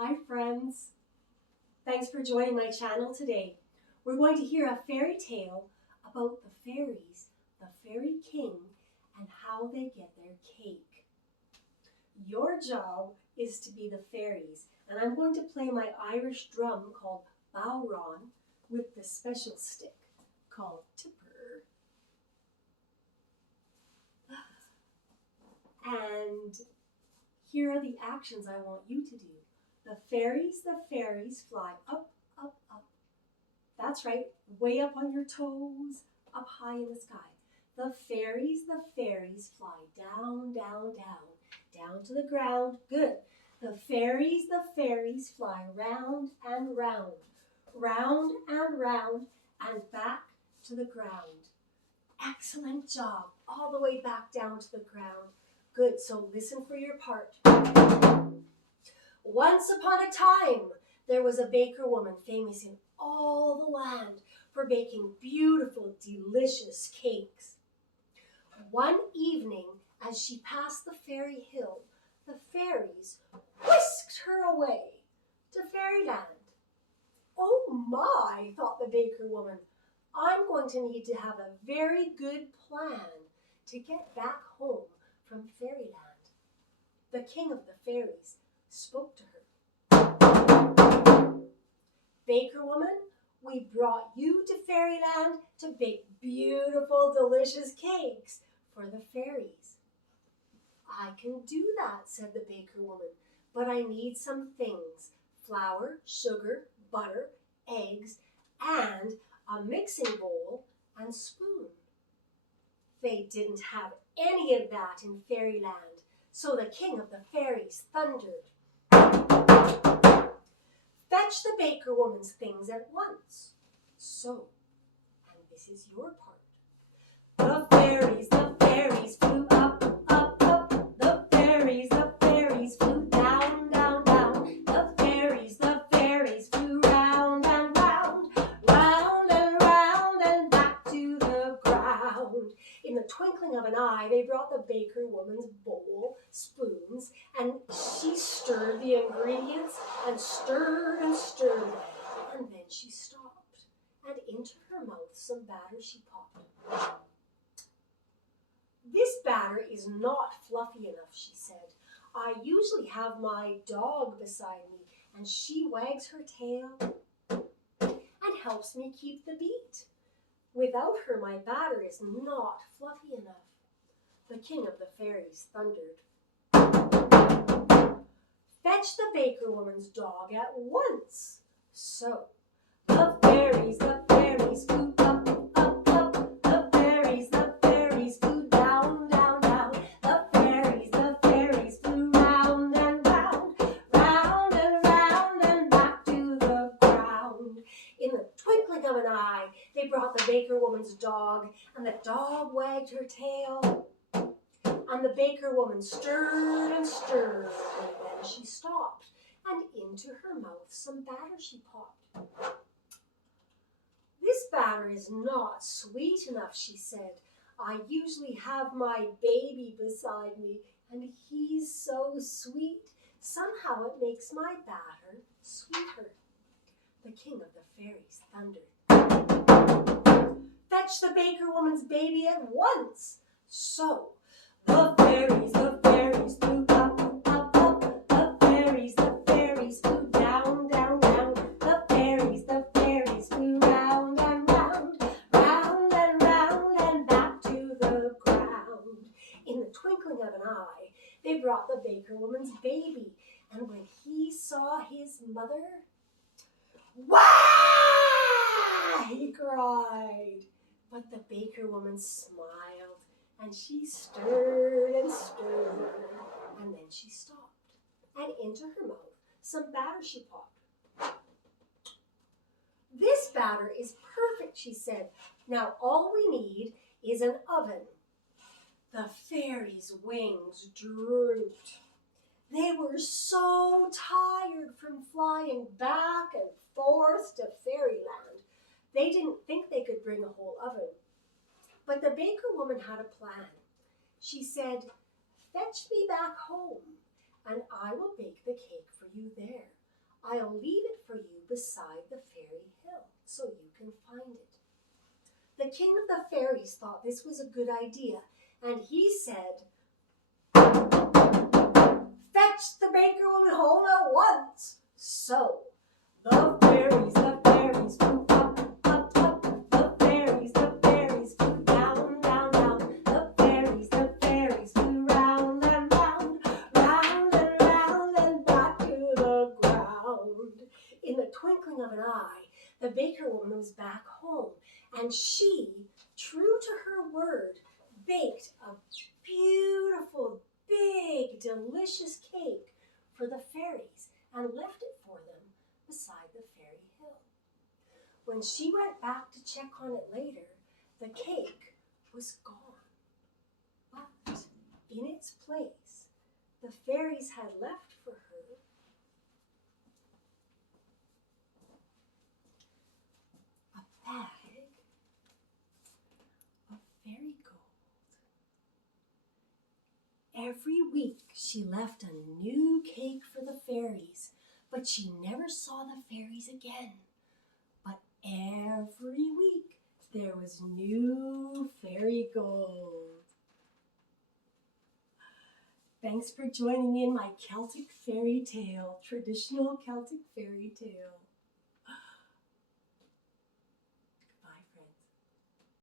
Hi friends, thanks for joining my channel today. We're going to hear a fairy tale about the fairies, the fairy king, and how they get their cake. Your job is to be the fairies, and I'm going to play my Irish drum called bowron with the special stick called tipper. And here are the actions I want you to do. The fairies fly up, up, up. That's right, way up on your toes, up high in the sky. The fairies fly down, down, down, down to the ground. Good. The fairies fly round and round, round and round, and back to the ground. Excellent job. All the way back down to the ground. Good, so listen for your part. Once upon a time, there was a baker woman famous in all the land for baking beautiful, delicious cakes. One evening, as she passed the fairy hill, the fairies whisked her away to fairyland. Oh my, thought the baker woman, I'm going to need to have a very good plan to get back home from fairyland. The king of the fairies spoke to her. Baker woman, we brought you to fairyland to bake beautiful, delicious cakes for the fairies. I can do that, said the baker woman, but I need some things: flour, sugar, butter, eggs, and a mixing bowl and spoon. They didn't have any of that in fairyland, so the king of the fairies thundered. Fetch the baker woman's things at once. So, and this is your part. The fairies flew up, up, up. The fairies flew down, down, down. The fairies flew round and round, round and round and back to the ground. In the twinkling of an eye, they brought the baker woman's bowl, spoons, and she stirred the ingredients and stirred, and then she stopped, and into her mouth some batter she popped. This batter is not fluffy enough, she said. I usually have my dog beside me, and she wags her tail and helps me keep the beat. Without her, my batter is not fluffy enough. The king of the fairies thundered. Fetch the baker woman's dog at once. So, the fairies flew up, up, up. The fairies flew down, down, down. The fairies flew round and round, round and round and back to the ground. In the twinkling of an eye, they brought the baker woman's dog, and the dog wagged her tail. And the baker woman stirred, and then she stopped, and into her mouth some batter she popped. This batter is not sweet enough, she said. I usually have my baby beside me, and he's so sweet. Somehow it makes my batter sweeter. The king of the fairies thundered. Fetch the baker woman's baby at once. So, the fairies flew up, up, up. The fairies flew down, down, down. The fairies flew round and round, round and round and back to the ground. In the twinkling of an eye, they brought the baker woman's baby, and when he saw his mother, "Wah!" he cried. But the baker woman smiled, and she stirred, and then she stopped, and into her mouth some batter she popped. This batter is perfect, she said. Now all we need is an oven. The fairies' wings drooped. They were so tired from flying back and forth to fairyland. They didn't think they could bring a whole oven. But the baker woman had a plan. She said, "Fetch me back home, and I will bake the cake for you there. I'll leave it for you beside the fairy hill so you can find it. The king of the fairies thought this was a good idea, and he said, "Fetch the baker woman home at once." So the fairies flew up, up, up. The fairies flew down, down, down. The fairies flew round and round, round and round and back to the ground. In the twinkling of an eye, the baker woman was back home, and she, true to her word, baked a beautiful, big, delicious cake for the fairies and left it for them beside the fairy hill. When she went back to check on it later, the cake was gone. But in its place, the fairies had left for her a bag of fairy gold. Every week she left a new cake for the fairies, but she never saw the fairies again. But every week there was new fairy gold. Thanks for joining in my Celtic fairy tale, traditional Celtic fairy tale.